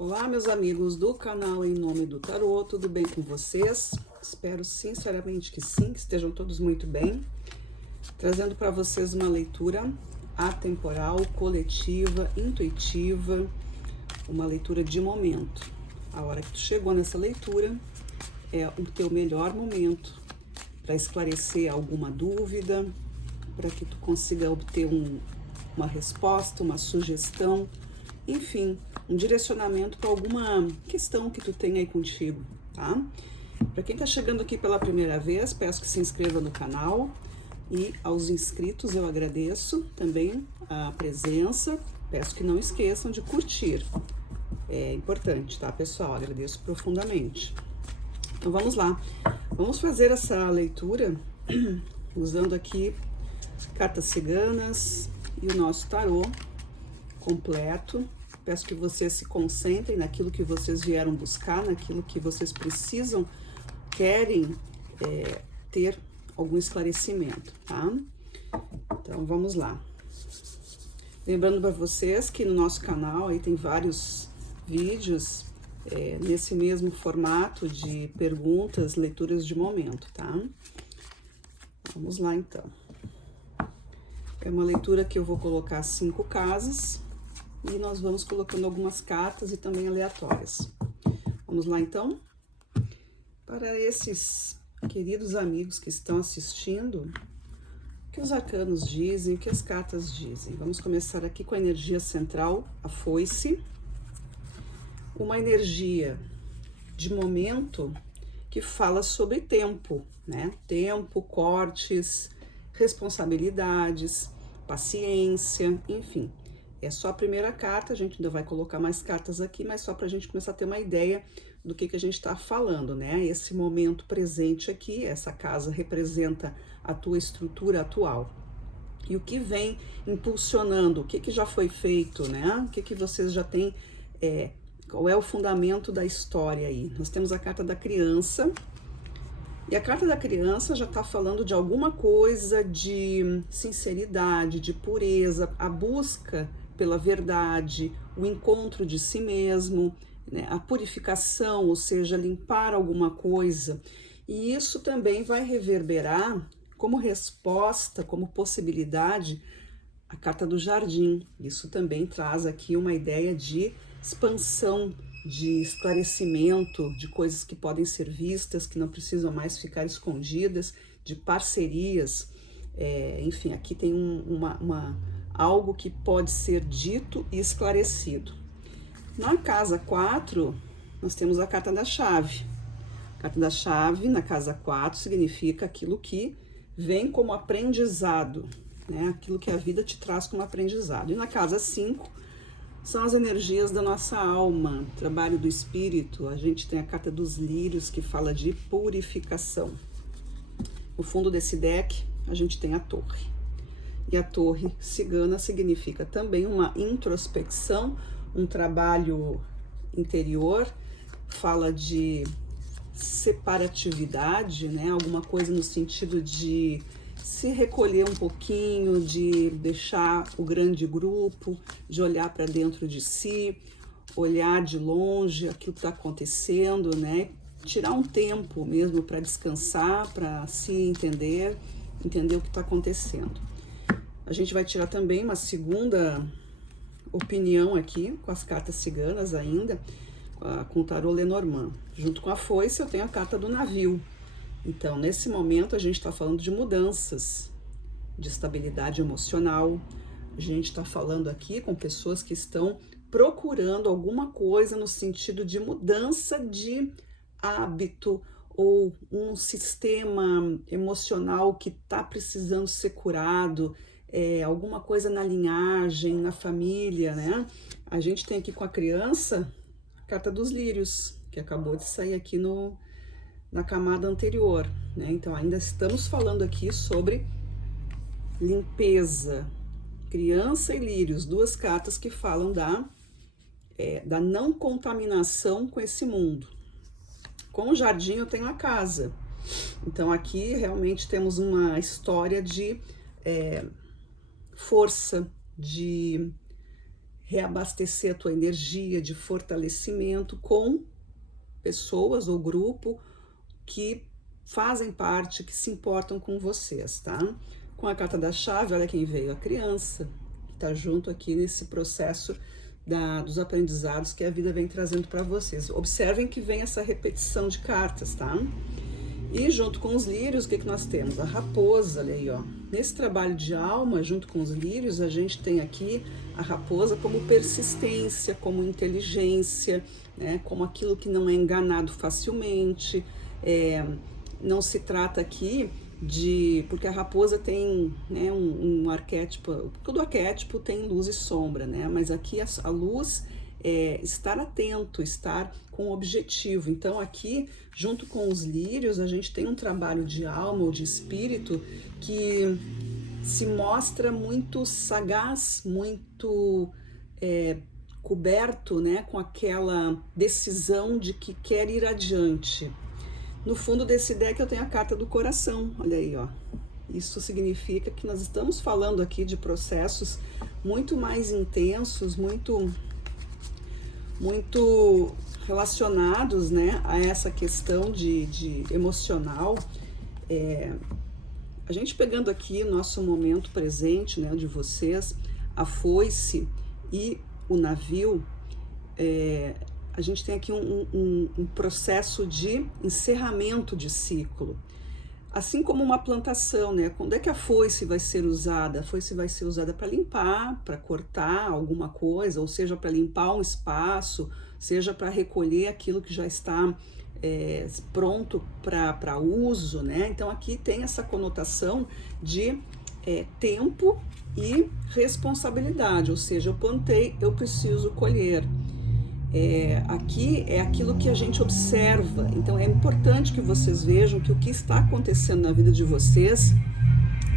Olá, meus amigos do canal Em Nome do Tarô, tudo bem com vocês? Espero sinceramente que sim, que estejam todos muito bem. Trazendo para vocês uma leitura atemporal, coletiva, intuitiva, uma leitura de momento. A hora que tu chegou nessa leitura é o teu melhor momento para esclarecer alguma dúvida, para que tu consiga obter uma resposta, uma sugestão, enfim, um direcionamento para alguma questão que tu tem aí contigo, tá? Para quem tá chegando aqui pela primeira vez, peço que se inscreva no canal, e aos inscritos eu agradeço também a presença, peço que não esqueçam de curtir, é importante, tá, pessoal? Agradeço profundamente. Então vamos lá, vamos fazer essa leitura usando aqui cartas ciganas e o nosso tarô completo. Peço que vocês se concentrem naquilo que vocês vieram buscar, naquilo que vocês precisam, querem ter algum esclarecimento, tá? Então vamos lá. Lembrando para vocês que no nosso canal aí tem vários vídeos nesse mesmo formato de perguntas, leituras de momento, tá? Vamos lá então. É uma leitura que eu vou colocar 5 casas e nós vamos colocando algumas cartas e também aleatórias. Vamos lá então? Para esses queridos amigos que estão assistindo, o que os arcanos dizem, o que as cartas dizem? Vamos começar aqui com a energia central, a foice. Uma energia de momento que fala sobre tempo, né? Tempo, cortes, responsabilidades, paciência, enfim. É só a primeira carta, a gente ainda vai colocar mais cartas aqui, mas só para a gente começar a ter uma ideia do que a gente está falando, né? Esse momento presente aqui, essa casa representa a tua estrutura atual. E o que vem impulsionando, o que já foi feito, né? O que vocês já têm, qual é o fundamento da história aí? Nós temos a carta da criança, e a carta da criança já está falando de alguma coisa de sinceridade, de pureza, a busca pela verdade, o encontro de si mesmo, né? A purificação, ou seja, limpar alguma coisa. E isso também vai reverberar como resposta, como possibilidade, a carta do jardim. Isso também traz aqui uma ideia de expansão, de esclarecimento, de coisas que podem ser vistas, que não precisam mais ficar escondidas, de parcerias, enfim, aqui tem algo que pode ser dito e esclarecido. Na casa 4, nós temos a carta da chave. A carta da chave, na casa 4, significa aquilo que vem como aprendizado, né? Aquilo que a vida te traz como aprendizado. E na casa 5, são as energias da nossa alma, trabalho do espírito. A gente tem a carta dos lírios, que fala de purificação. No fundo desse deck, a gente tem a torre. E a torre cigana significa também uma introspecção, um trabalho interior, fala de separatividade, né? Alguma coisa no sentido de se recolher um pouquinho, de deixar o grande grupo, de olhar para dentro de si, olhar de longe aquilo que está acontecendo, né? Tirar um tempo mesmo para descansar, para se entender o que está acontecendo. A gente vai tirar também uma segunda opinião aqui, com as cartas ciganas ainda, com o tarô Lenormand. Junto com a foice eu tenho a carta do navio. Então, nesse momento, a gente está falando de mudanças, de estabilidade emocional. A gente está falando aqui com pessoas que estão procurando alguma coisa no sentido de mudança de hábito ou um sistema emocional que está precisando ser curado, alguma coisa na linhagem, na família, né? A gente tem aqui com a criança a carta dos lírios, que acabou de sair aqui na camada anterior, né? Então ainda estamos falando aqui sobre limpeza, criança e lírios, duas cartas que falam da não contaminação com esse mundo. Com o jardim eu tenho a casa, então aqui realmente temos uma história de força, de reabastecer a tua energia de fortalecimento com pessoas ou grupo que fazem parte, que se importam com vocês, tá? Com a carta da chave, olha quem veio, a criança, que tá junto aqui nesse processo dos aprendizados que a vida vem trazendo para vocês. Observem que vem essa repetição de cartas, tá? E junto com os lírios, o que nós temos? A raposa, olha aí, ó. Nesse trabalho de alma, junto com os lírios, a gente tem aqui a raposa como persistência, como inteligência, né? Como aquilo que não é enganado facilmente. Não se trata aqui de... Porque a raposa tem, né, um arquétipo... Todo arquétipo tem luz e sombra, né? Mas aqui a luz é estar atento, estar com objetivo. Então aqui, junto com os lírios, a gente tem um trabalho de alma ou de espírito que se mostra muito sagaz, muito coberto, né, com aquela decisão de que quer ir adiante. No fundo desse deck eu tenho a carta do coração, olha aí, ó. Isso significa que nós estamos falando aqui de processos muito mais intensos, muito relacionados, né, a essa questão de emocional. A gente pegando aqui o nosso momento presente, né, de vocês, a foice e o navio, a gente tem aqui um processo de encerramento de ciclo. Assim como uma plantação, né? Quando é que a foice vai ser usada? A foice vai ser usada para limpar, para cortar alguma coisa, ou seja, para limpar um espaço, seja para recolher aquilo que já está pronto para uso, né? Então aqui tem essa conotação de tempo e responsabilidade, ou seja, eu plantei, eu preciso colher. Aqui é aquilo que a gente observa, então é importante que vocês vejam que o que está acontecendo na vida de vocês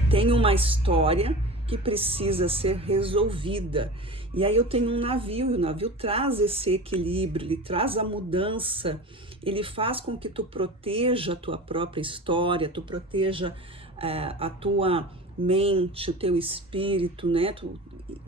tem uma história que precisa ser resolvida. E aí eu tenho um navio, e o navio traz esse equilíbrio, ele traz a mudança, ele faz com que tu proteja a tua própria história, tu proteja a tua mente, o teu espírito, né?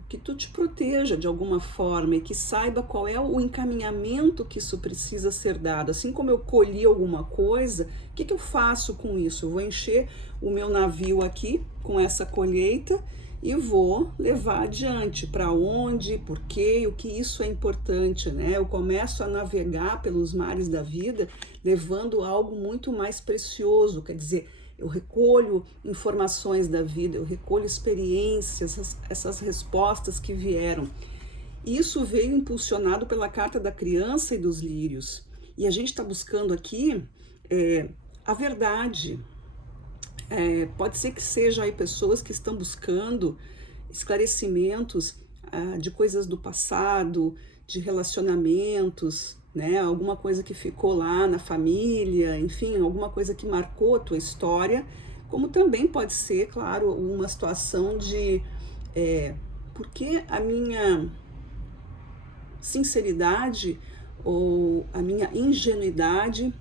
Que tu te proteja de alguma forma e que saiba qual é o encaminhamento que isso precisa ser dado. Assim como eu colhi alguma coisa, o que eu faço com isso? Eu vou encher o meu navio aqui com essa colheita e vou levar adiante. Para onde, por quê, o que isso é importante, né? Eu começo a navegar pelos mares da vida levando algo muito mais precioso, quer dizer, eu recolho informações da vida, eu recolho experiências, essas respostas que vieram. Isso veio impulsionado pela carta da criança e dos lírios. E a gente está buscando aqui a verdade. Pode ser que seja aí pessoas que estão buscando esclarecimentos de coisas do passado, de relacionamentos, né? Alguma coisa que ficou lá na família, enfim, alguma coisa que marcou a tua história, como também pode ser, claro, uma situação de por que a minha sinceridade ou a minha ingenuidade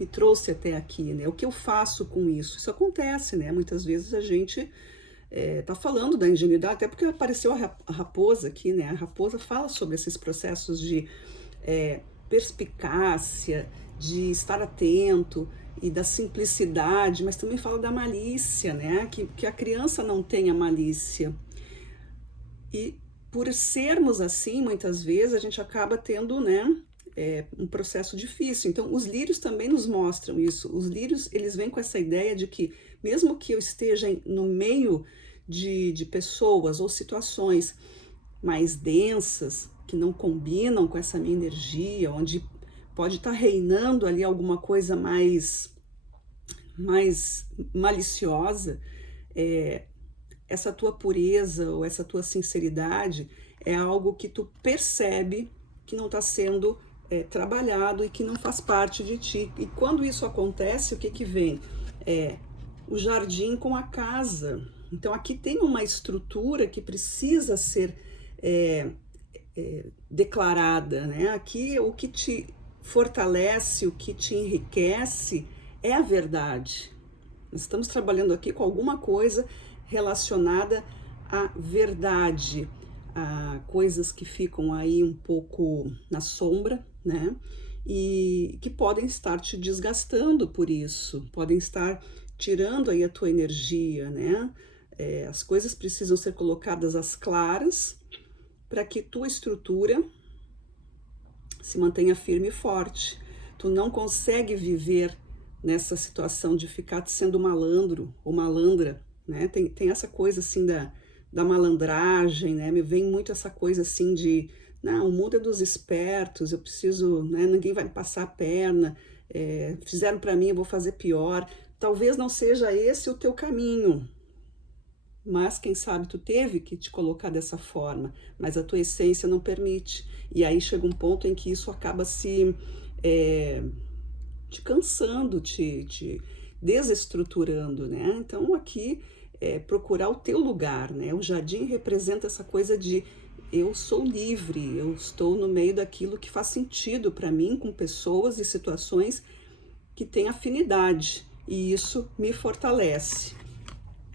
me trouxe até aqui, né? O que eu faço com isso? Isso acontece, né? Muitas vezes a gente tá falando da ingenuidade, até porque apareceu a raposa aqui, né? A raposa fala sobre esses processos de perspicácia, de estar atento e da simplicidade, mas também fala da malícia, né? Que a criança não tenha malícia. E por sermos assim, muitas vezes a gente acaba tendo, né, um processo difícil. Então, os lírios também nos mostram isso. Os lírios, eles vêm com essa ideia de que, mesmo que eu esteja no meio de pessoas ou situações mais densas, que não combinam com essa minha energia, onde pode estar reinando ali alguma coisa mais maliciosa, essa tua pureza ou essa tua sinceridade é algo que tu percebe que não está sendo trabalhado e que não faz parte de ti. E quando isso acontece, o que vem? O jardim com a casa. Então aqui tem uma estrutura que precisa ser declarada, né? Aqui o que te fortalece, o que te enriquece é a verdade. Nós estamos trabalhando aqui com alguma coisa relacionada à verdade, coisas que ficam aí um pouco na sombra, né? E que podem estar te desgastando por isso, podem estar tirando aí a tua energia, né? As coisas precisam ser colocadas às claras para que tua estrutura se mantenha firme e forte. Tu não consegue viver nessa situação de ficar sendo malandro ou malandra, né? Tem essa coisa assim da malandragem, né? Me vem muito essa coisa assim de, não, o mundo é dos espertos, eu preciso, né? Ninguém vai me passar a perna, fizeram para mim, eu vou fazer pior. Talvez não seja esse o teu caminho, mas quem sabe tu teve que te colocar dessa forma, mas a tua essência não permite. E aí chega um ponto em que isso acaba te cansando, te desestruturando, né? Então aqui procurar o teu lugar, né? O jardim representa essa coisa de eu sou livre, eu estou no meio daquilo que faz sentido para mim, com pessoas e situações que têm afinidade, e isso me fortalece.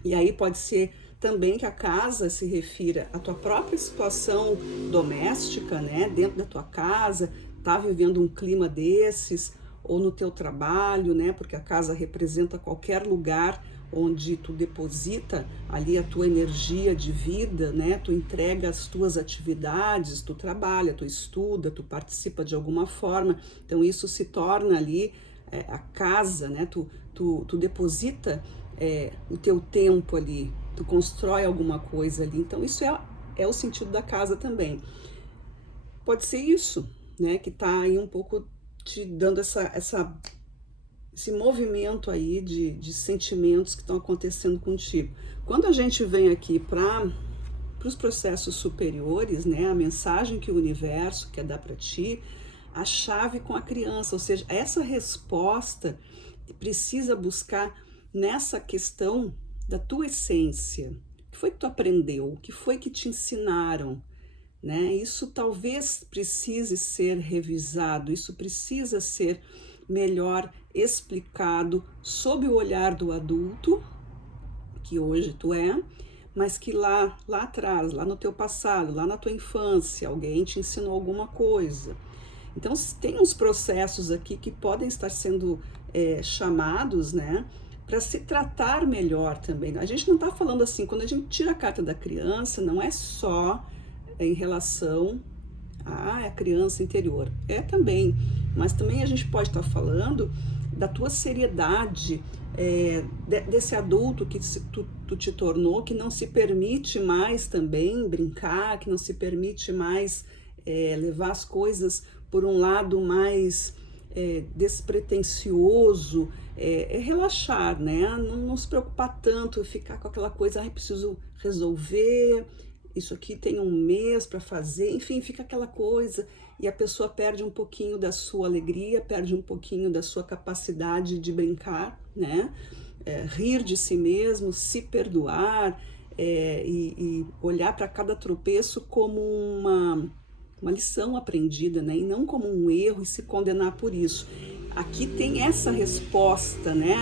E aí pode ser também que a casa se refira à tua própria situação doméstica, né? Dentro da tua casa, tá vivendo um clima desses, ou no teu trabalho, né? Porque a casa representa qualquer lugar onde tu deposita ali a tua energia de vida, né? Tu entrega as tuas atividades, tu trabalha, tu estuda, tu participa de alguma forma. Então isso se torna ali a casa, né? Tu deposita o teu tempo ali, tu constrói alguma coisa ali. Então isso é o sentido da casa também. Pode ser isso, né? Que tá aí um pouco te dando esse movimento aí de sentimentos que estão acontecendo contigo. Quando a gente vem aqui para os processos superiores, né, a mensagem que o universo quer dar para ti, a chave com a criança, ou seja, essa resposta precisa buscar nessa questão da tua essência. O que foi que tu aprendeu? O que foi que te ensinaram? Né? Isso talvez precise ser revisado, isso precisa ser melhor explicado sob o olhar do adulto, que hoje tu mas que lá atrás, lá no teu passado, lá na tua infância, alguém te ensinou alguma coisa. Então tem uns processos aqui que podem estar sendo chamados, né, para se tratar melhor também. A gente não está falando assim, quando a gente tira a carta da criança, não é só em relação à criança interior, também, mas também a gente pode estar falando da tua seriedade, desse adulto que tu te tornou, que não se permite mais também brincar, que não se permite mais levar as coisas por um lado mais despretensioso, relaxar, né? Não se preocupar tanto, ficar com aquela coisa, preciso resolver, isso aqui tem um mês para fazer, enfim, fica aquela coisa e a pessoa perde um pouquinho da sua alegria, perde um pouquinho da sua capacidade de brincar, né? Rir de si mesmo, se perdoar e olhar para cada tropeço como uma lição aprendida, né? E não como um erro e se condenar por isso. Aqui tem essa resposta, né?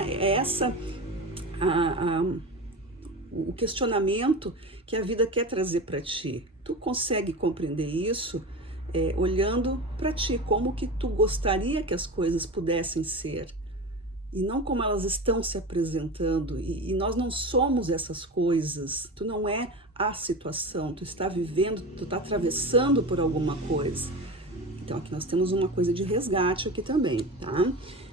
O questionamento que a vida quer trazer para ti. Tu consegue compreender isso olhando para ti, como que tu gostaria que as coisas pudessem ser e não como elas estão se apresentando, e nós não somos essas coisas. Tu não é a situação, tu está vivendo, tu está atravessando por alguma coisa. Então aqui nós temos uma coisa de resgate aqui também, tá?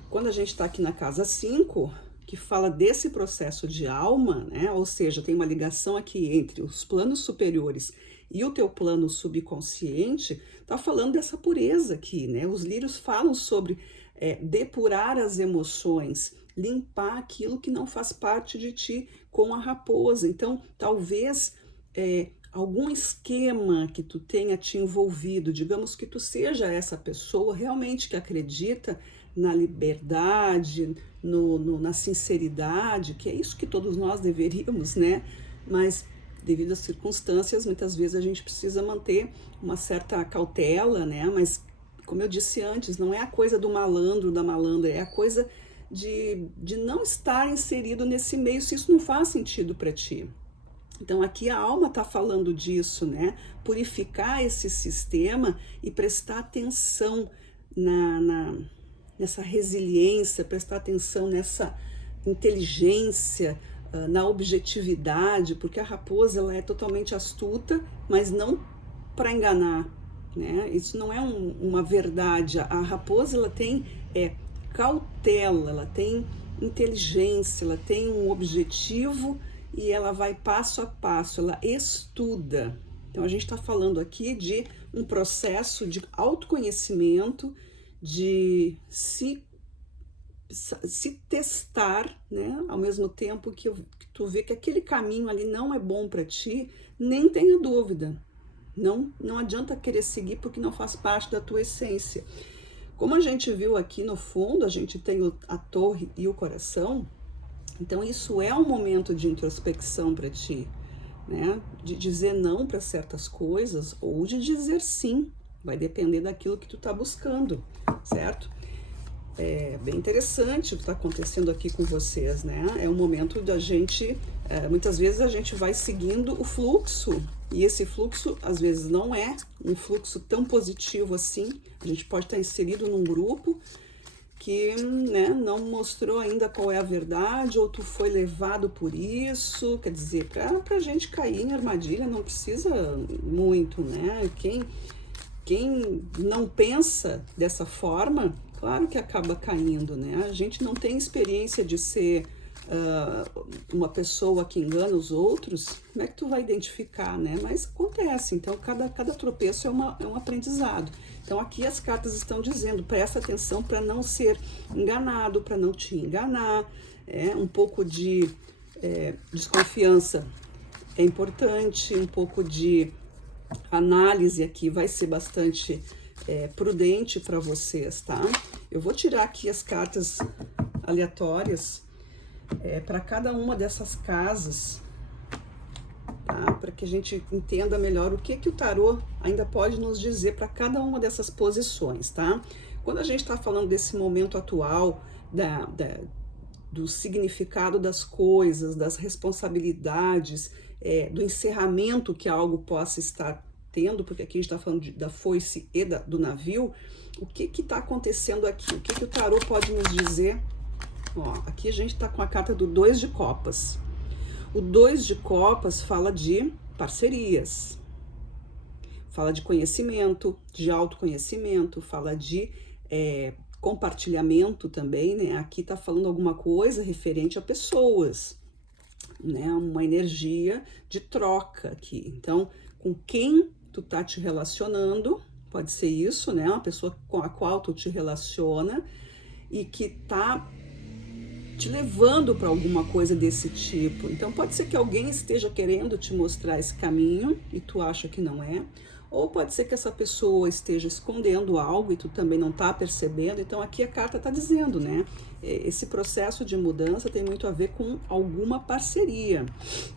Quando a gente está aqui na casa 5, que fala desse processo de alma, né? Ou seja, tem uma ligação aqui entre os planos superiores e o teu plano subconsciente, tá falando dessa pureza aqui, né? Os lírios falam sobre depurar as emoções, limpar aquilo que não faz parte de ti com a raposa. Então, talvez algum esquema que tu tenha te envolvido, digamos que tu seja essa pessoa realmente que acredita na liberdade, na sinceridade, que é isso que todos nós deveríamos, né? Mas devido às circunstâncias, muitas vezes a gente precisa manter uma certa cautela, né? Mas, como eu disse antes, não é a coisa do malandro, da malandra, é a coisa de não estar inserido nesse meio se isso não faz sentido para ti. Então aqui a alma está falando disso, né? Purificar esse sistema e prestar atenção nessa resiliência, prestar atenção nessa inteligência, na objetividade, porque a raposa ela é totalmente astuta, mas não para enganar, né? Isso não é uma verdade. A raposa ela tem cautela, ela tem inteligência, ela tem um objetivo e ela vai passo a passo, ela estuda. Então a gente está falando aqui de um processo de autoconhecimento, de se testar, né? Ao mesmo tempo que tu vê que aquele caminho ali não é bom para ti, nem tenha dúvida. Não adianta querer seguir porque não faz parte da tua essência. Como a gente viu aqui no fundo, a gente tem a torre e o coração. Então isso é um momento de introspecção para ti, né? De dizer não para certas coisas ou de dizer sim. Vai depender daquilo que tu tá buscando, certo? É bem interessante o que está acontecendo aqui com vocês, né? É um momento da gente, muitas vezes a gente vai seguindo o fluxo, e esse fluxo às vezes não é um fluxo tão positivo assim. A gente pode estar inserido num grupo que, né, não mostrou ainda qual é a verdade, ou tu foi levado por isso. Quer dizer, pra gente cair em armadilha não precisa muito, né? Quem não pensa dessa forma, claro que acaba caindo, né? A gente não tem experiência de ser uma pessoa que engana os outros, como é que tu vai identificar, né? Mas acontece, então cada tropeço é um aprendizado. Então aqui as cartas estão dizendo, presta atenção para não ser enganado, para não te enganar, um pouco de desconfiança é importante, um pouco de análise aqui vai ser bastante prudente para vocês, tá? Eu vou tirar aqui as cartas aleatórias para cada uma dessas casas, tá? Para que a gente entenda melhor o que o tarô ainda pode nos dizer para cada uma dessas posições, tá? Quando a gente está falando desse momento atual, do significado das coisas, das responsabilidades, do encerramento que algo possa estar tendo, porque aqui a gente está falando da foice e do navio, o que está acontecendo aqui? O que o tarô pode nos dizer? Ó, aqui a gente está com a carta do 2 de copas. O 2 de copas fala de parcerias, fala de conhecimento, de autoconhecimento, fala de compartilhamento também, né? Aqui tá falando alguma coisa referente a pessoas, né? Uma energia de troca aqui. Então, com quem tu tá te relacionando, pode ser isso, né? Uma pessoa com a qual tu te relaciona e que tá te levando para alguma coisa desse tipo. Então pode ser que alguém esteja querendo te mostrar esse caminho e tu acha que não é, ou pode ser que essa pessoa esteja escondendo algo e tu também não tá percebendo. Então aqui a carta tá dizendo, né, esse processo de mudança tem muito a ver com alguma parceria.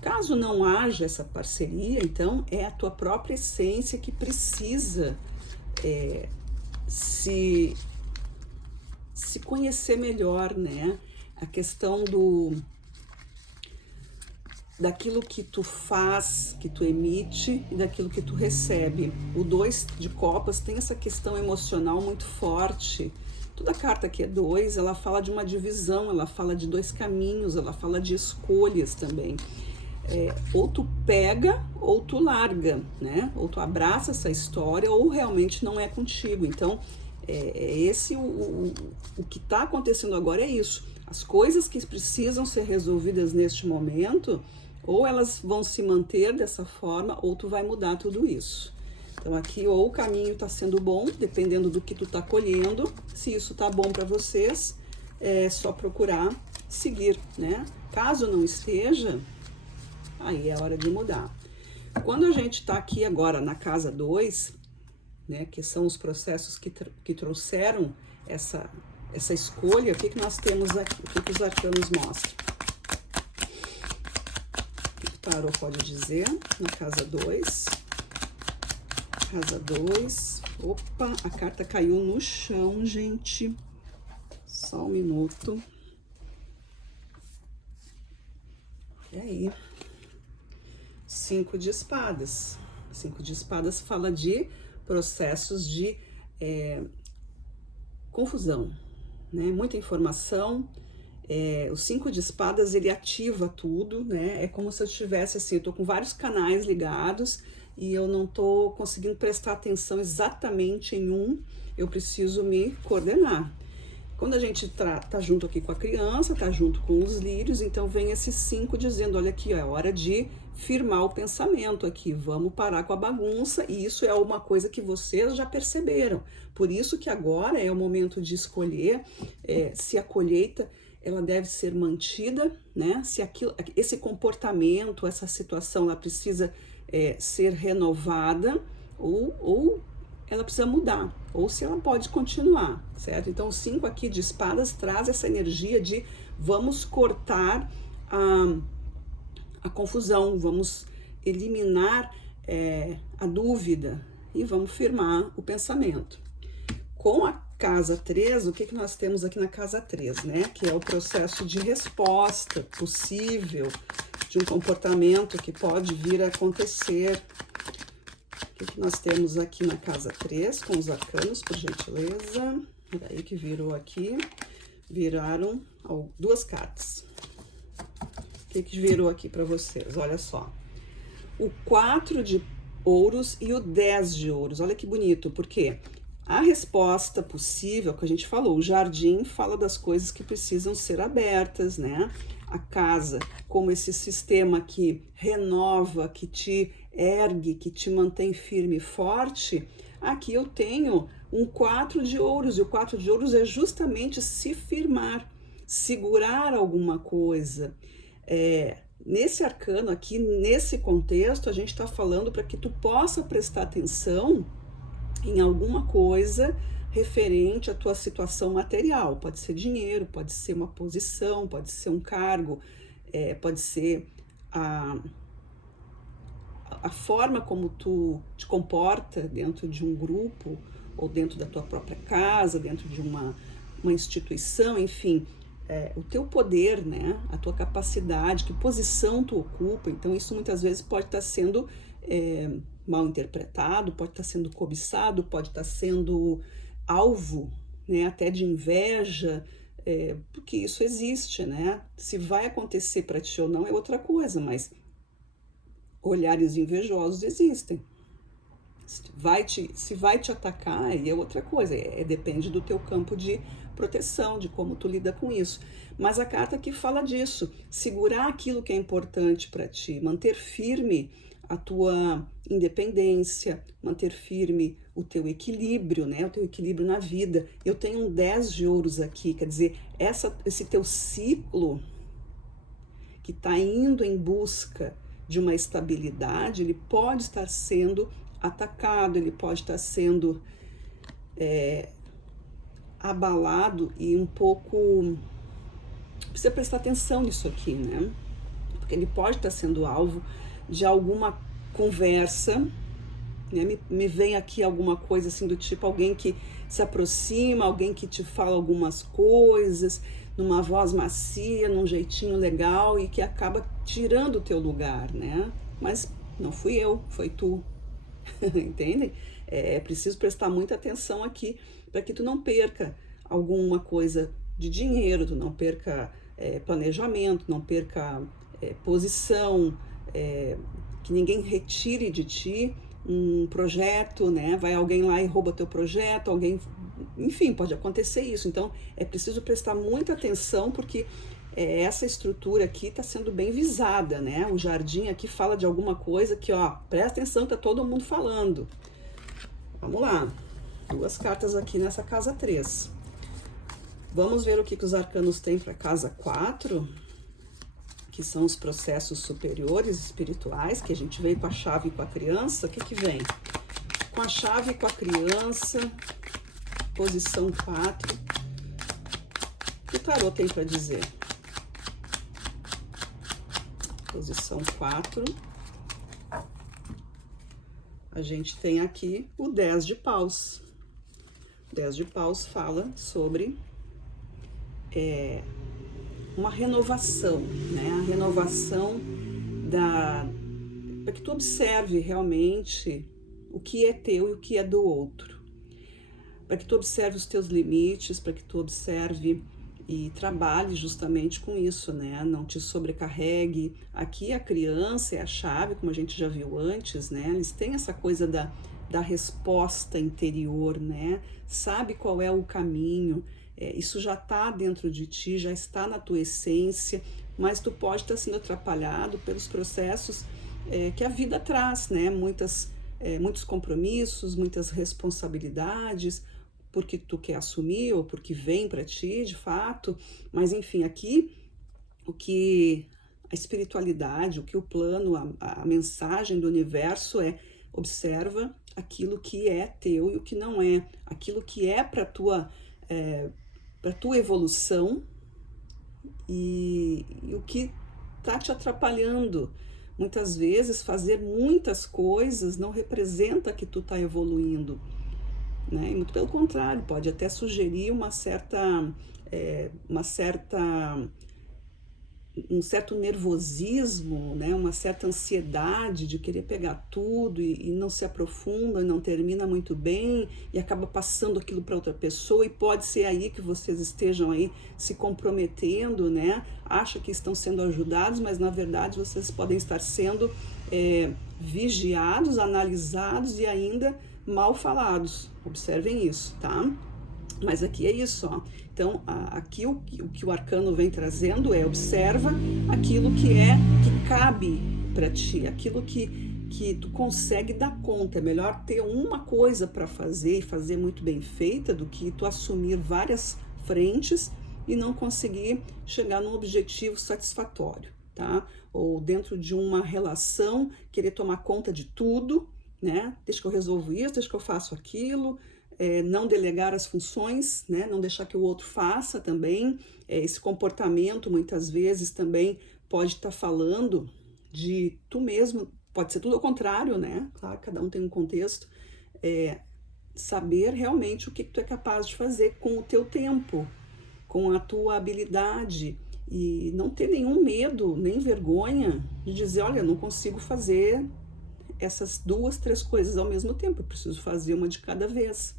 Caso não haja essa parceria, então é a tua própria essência que precisa se conhecer melhor, né? A questão daquilo que tu faz, que tu emite e daquilo que tu recebe. O 2 de copas tem essa questão emocional muito forte. Toda carta que é 2, ela fala de uma divisão, ela fala de 2 caminhos, ela fala de escolhas também. Ou tu pega ou tu larga, né? Ou tu abraça essa história ou realmente não é contigo. Então, o que está acontecendo agora é isso. As coisas que precisam ser resolvidas neste momento, ou elas vão se manter dessa forma, ou tu vai mudar tudo isso. Então aqui, ou o caminho está sendo bom, dependendo do que tu está colhendo. Se isso tá bom para vocês, é só procurar seguir, né? Caso não esteja, aí é hora de mudar. Quando a gente está aqui agora na casa 2, né, que são os processos que trouxeram essa escolha, o que nós temos aqui? O que os arcanos mostram? O que o tarô pode dizer na casa 2? Casa 2. Opa, a carta caiu no chão, gente. Só um minuto. E aí? 5 de espadas. 5 de espadas fala de processos de confusão, né? Muita informação. O 5 de espadas, ele ativa tudo, né? É como se eu tivesse assim, eu tô com vários canais ligados e eu não tô conseguindo prestar atenção exatamente em um, eu preciso me coordenar. Quando a gente tá junto aqui com a criança, tá junto com os lírios, então vem esse 5 dizendo, olha aqui, ó, é hora de firmar o pensamento aqui, vamos parar com a bagunça, e isso é uma coisa que vocês já perceberam. Por isso que agora é o momento de escolher se a colheita ela deve ser mantida, né? Se esse comportamento, essa situação, ela precisa ser renovada ou ela precisa mudar, ou se ela pode continuar, certo? Então, o 5 aqui de espadas traz essa energia de vamos cortar a confusão, vamos eliminar a dúvida e vamos firmar o pensamento. Com a casa 3, o que nós temos aqui na casa 3, né? Que é o processo de resposta possível de um comportamento que pode vir a acontecer. O que nós temos aqui na casa 3, com os arcanos, por gentileza? Daí que virou aqui, viraram duas cartas. O que virou aqui para vocês? Olha só. O 4 de ouros e o 10 de ouros. Olha que bonito, porque a resposta possível, que a gente falou, o jardim fala das coisas que precisam ser abertas, né? A casa, como esse sistema que renova, que te ergue, que te mantém firme e forte. Aqui eu tenho um 4 de ouros, e o 4 de ouros é justamente se firmar, segurar alguma coisa. Nesse arcano aqui, nesse contexto, a gente está falando para que tu possa prestar atenção em alguma coisa referente à tua situação material. Pode ser dinheiro, pode ser uma posição, pode ser um cargo, pode ser a forma como tu te comporta dentro de um grupo, ou dentro da tua própria casa, dentro de uma instituição, enfim, o teu poder, né? A tua capacidade, que posição tu ocupa. Então isso muitas vezes pode estar sendo mal interpretado, pode estar sendo cobiçado, pode estar sendo alvo, né, até de inveja, porque isso existe, né? Se vai acontecer para ti ou não é outra coisa, mas olhares invejosos existem. Se vai te atacar, aí é outra coisa, depende do teu campo de proteção, de como tu lida com isso. Mas a carta aqui fala disso, segurar aquilo que é importante para ti, manter firme a tua independência, manter firme o teu equilíbrio, né? O teu equilíbrio na vida. Eu tenho um 10 de ouros aqui, quer dizer, esse teu ciclo que está indo em busca de uma estabilidade, ele pode estar sendo atacado, ele pode estar sendo abalado e um pouco... Precisa prestar atenção nisso aqui, né? Porque ele pode estar sendo alvo de alguma conversa, né? Me vem aqui alguma coisa assim do tipo alguém que se aproxima, alguém que te fala algumas coisas, numa voz macia, num jeitinho legal e que acaba tirando o teu lugar, né? Mas não fui eu, foi tu, entendem? É preciso prestar muita atenção aqui para que tu não perca alguma coisa de dinheiro, tu não perca planejamento, não perca posição, que ninguém retire de ti um projeto, né? Vai alguém lá e rouba teu projeto, alguém... Enfim, pode acontecer isso. Então, é preciso prestar muita atenção, porque essa estrutura aqui está sendo bem visada, né? O jardim aqui fala de alguma coisa que, ó, presta atenção, tá todo mundo falando. Vamos lá. 2 cartas aqui nessa casa 3. Vamos ver o que os arcanos têm para casa 4, que são os processos superiores espirituais, que a gente veio com a chave e com a criança. O que vem? Com a chave e com a criança, posição 4. O que o tarô tem para dizer? Posição 4. A gente tem aqui o 10 de paus. O 10 de paus fala sobre uma renovação, né? A renovação para que tu observe realmente o que é teu e o que é do outro, para que tu observe os teus limites, para que tu observe e trabalhe justamente com isso, né? Não te sobrecarregue. Aqui a criança é a chave, como a gente já viu antes, né? Eles têm essa coisa da resposta interior, né? Sabe qual é o caminho, isso já está dentro de ti, já está na tua essência, mas tu pode estar sendo atrapalhado pelos processos que a vida traz, né? Muitos compromissos, muitas responsabilidades, porque tu quer assumir ou porque vem para ti, de fato. Mas enfim, aqui o que a espiritualidade, o que o plano, a mensagem do universo observa aquilo que é teu e o que não é, aquilo que é para tua evolução e o que está te atrapalhando. Muitas vezes fazer muitas coisas não representa que tu está evoluindo, né? E muito pelo contrário, pode até sugerir um certo nervosismo, né? Uma certa ansiedade de querer pegar tudo e não se aprofunda, não termina muito bem e acaba passando aquilo para outra pessoa, e pode ser aí que vocês estejam aí se comprometendo, né? Acha que estão sendo ajudados, mas na verdade vocês podem estar sendo vigiados, analisados e ainda mal falados. Observem isso, tá? Mas aqui é isso, ó. Então, aqui o que o arcano vem trazendo observa aquilo que cabe para ti, aquilo que tu consegue dar conta. É melhor ter uma coisa para fazer e fazer muito bem feita do que tu assumir várias frentes e não conseguir chegar num objetivo satisfatório, tá? Ou dentro de uma relação, querer tomar conta de tudo, né? Deixa que eu resolvo isso, deixa que eu faço aquilo. Não delegar as funções, né? Não deixar que o outro faça também. Esse comportamento muitas vezes também pode estar falando de tu mesmo, pode ser tudo ao contrário, né? Claro, cada um tem um contexto. Saber realmente o que tu é capaz de fazer com o teu tempo, com a tua habilidade, e não ter nenhum medo, nem vergonha de dizer, olha, não consigo fazer essas 2, 3 coisas ao mesmo tempo, eu preciso fazer uma de cada vez.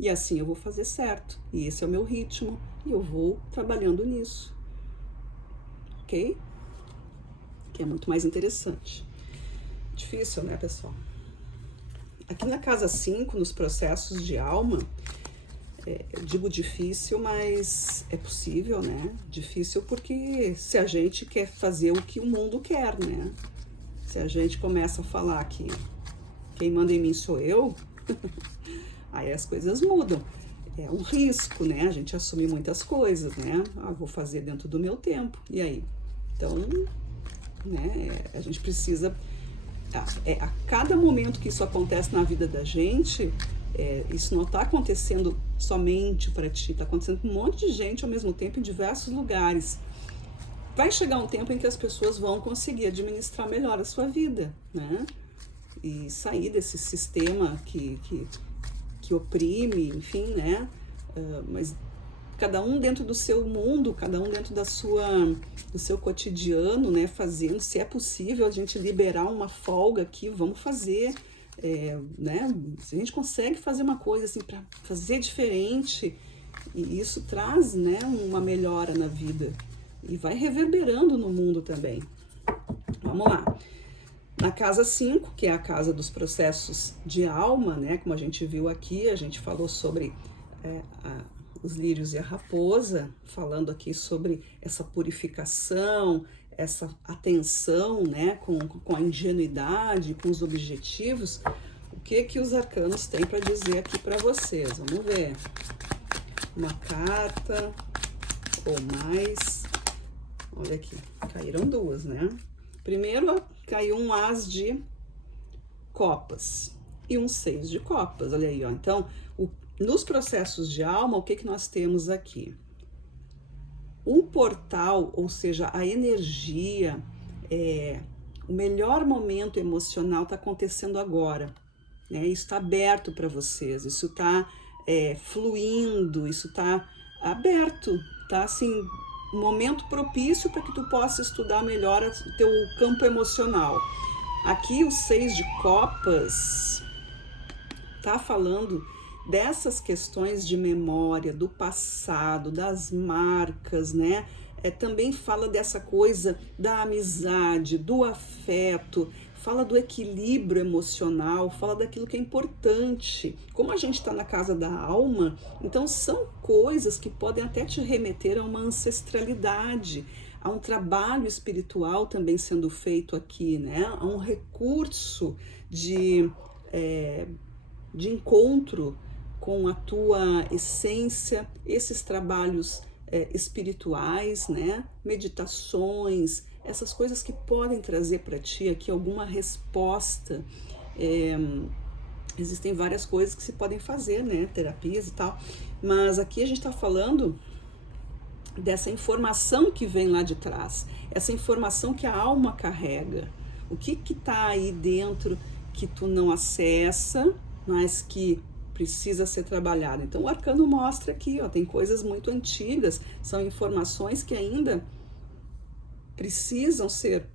E assim eu vou fazer certo. E esse é o meu ritmo. E eu vou trabalhando nisso. Ok? Que é muito mais interessante. Difícil, né, pessoal? Aqui na casa 5, nos processos de alma, eu digo difícil, mas é possível, né? Difícil porque se a gente quer fazer o que o mundo quer, né? Se a gente começa a falar que quem manda em mim sou eu, aí as coisas mudam. É um risco, né? A gente assume muitas coisas, né? Vou fazer dentro do meu tempo. E aí? Então, né? A gente precisa... a cada momento que isso acontece na vida da gente, isso não está acontecendo somente para ti, está acontecendo com um monte de gente ao mesmo tempo em diversos lugares. Vai chegar um tempo em que as pessoas vão conseguir administrar melhor a sua vida, né? E sair desse sistema que oprime, enfim, né? Mas cada um dentro do seu mundo, cada um dentro do seu cotidiano, né? Fazendo, se é possível a gente liberar uma folga aqui, vamos fazer, né? Se a gente consegue fazer uma coisa assim para fazer diferente, e isso traz, né, uma melhora na vida e vai reverberando no mundo também. Vamos lá. Na casa 5, que é a casa dos processos de alma, né? Como a gente viu aqui, a gente falou sobre os lírios e a raposa, falando aqui sobre essa purificação, essa atenção, né? Com a ingenuidade, com os objetivos. O que os arcanos têm para dizer aqui para vocês? Vamos ver. Uma carta ou mais. Olha aqui, caíram 2, né? Primeiro caiu um as de copas e um 6 de copas, olha aí, ó. Então, nos processos de alma, o que nós temos aqui? Um portal, ou seja, a energia, o melhor momento emocional está acontecendo agora, né? Isso está aberto para vocês, isso está fluindo, isso está aberto, tá assim... um momento propício para que tu possa estudar melhor o teu campo emocional. Aqui o 6 de copas tá falando dessas questões de memória, do passado, das marcas, né? Também fala dessa coisa da amizade, do afeto, fala do equilíbrio emocional, fala daquilo que é importante. Como a gente está na casa da alma, então são coisas que podem até te remeter a uma ancestralidade, a um trabalho espiritual também sendo feito aqui, né? A um recurso de encontro com a tua essência, esses trabalhos espirituais, né? Meditações, essas coisas que podem trazer para ti aqui alguma resposta. Existem várias coisas que se podem fazer, né? Terapias e tal, mas aqui a gente está falando dessa informação que vem lá de trás, essa informação que a alma carrega. O que está aí dentro que tu não acessa, mas que precisa ser trabalhado. Então o arcano mostra aqui, ó, tem coisas muito antigas, são informações que ainda precisam ser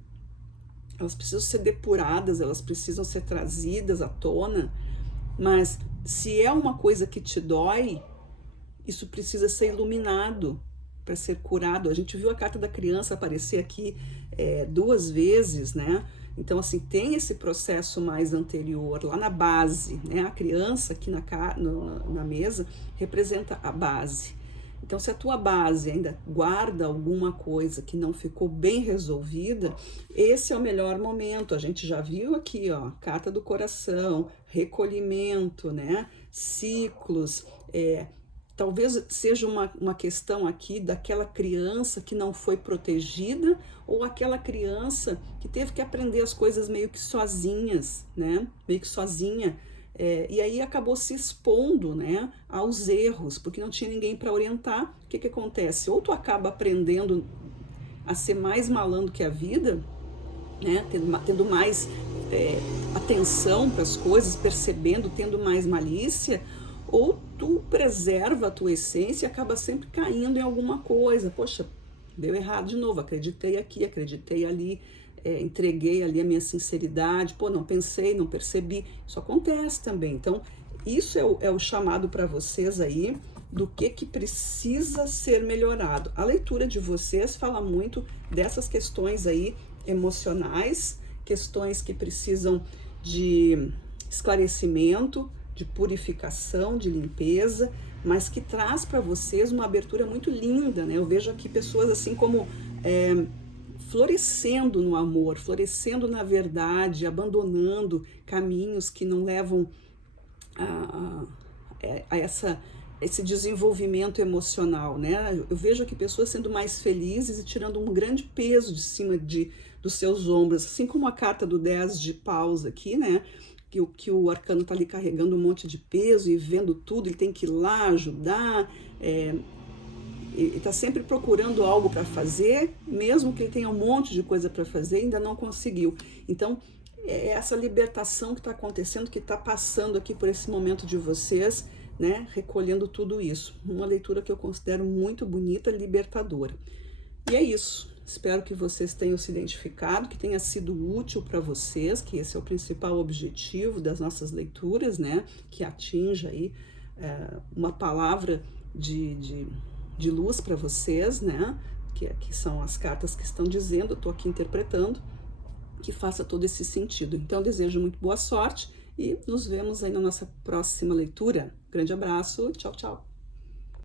depuradas, elas precisam ser trazidas à tona, mas se é uma coisa que te dói, isso precisa ser iluminado para ser curado. A gente viu a carta da criança aparecer aqui 2 vezes, né? Então, assim, tem esse processo mais anterior, lá na base, né? A criança aqui na mesa representa a base. Então, se a tua base ainda guarda alguma coisa que não ficou bem resolvida, esse é o melhor momento. A gente já viu aqui, ó, carta do coração, recolhimento, né? Ciclos, talvez seja uma questão aqui daquela criança que não foi protegida ou aquela criança que teve que aprender as coisas meio que sozinhas, né? Meio que sozinha. E aí acabou se expondo, né, aos erros, porque não tinha ninguém para orientar. O que acontece? Ou tu acaba aprendendo a ser mais malandro que a vida, né, tendo mais atenção para as coisas, percebendo, tendo mais malícia, ou tu preserva a tua essência e acaba sempre caindo em alguma coisa. Poxa, deu errado de novo, acreditei aqui, acreditei ali, entreguei ali a minha sinceridade, pô, não pensei, não percebi. Isso acontece também. Então, isso é o chamado para vocês aí, do que precisa ser melhorado. A leitura de vocês fala muito dessas questões aí emocionais, questões que precisam de esclarecimento, de purificação, de limpeza, mas que traz para vocês uma abertura muito linda, né? Eu vejo aqui pessoas assim como florescendo no amor, florescendo na verdade, abandonando caminhos que não levam a esse desenvolvimento emocional, né? Eu vejo aqui pessoas sendo mais felizes e tirando um grande peso de cima dos seus ombros, assim como a carta do 10 de paus aqui, né? Que o arcano tá ali carregando um monte de peso e vendo tudo, ele tem que ir lá ajudar, ele está sempre procurando algo para fazer, mesmo que ele tenha um monte de coisa para fazer, ainda não conseguiu. Então, é essa libertação que está acontecendo, que está passando aqui por esse momento de vocês, né, recolhendo tudo isso. Uma leitura que eu considero muito bonita, libertadora. E é isso. Espero que vocês tenham se identificado, que tenha sido útil para vocês, que esse é o principal objetivo das nossas leituras, né, que atinja aí uma palavra de luz para vocês, né? Que são as cartas que estão dizendo, eu tô aqui interpretando, que faça todo esse sentido. Então, eu desejo muito boa sorte e nos vemos aí na nossa próxima leitura. Grande abraço, tchau, tchau!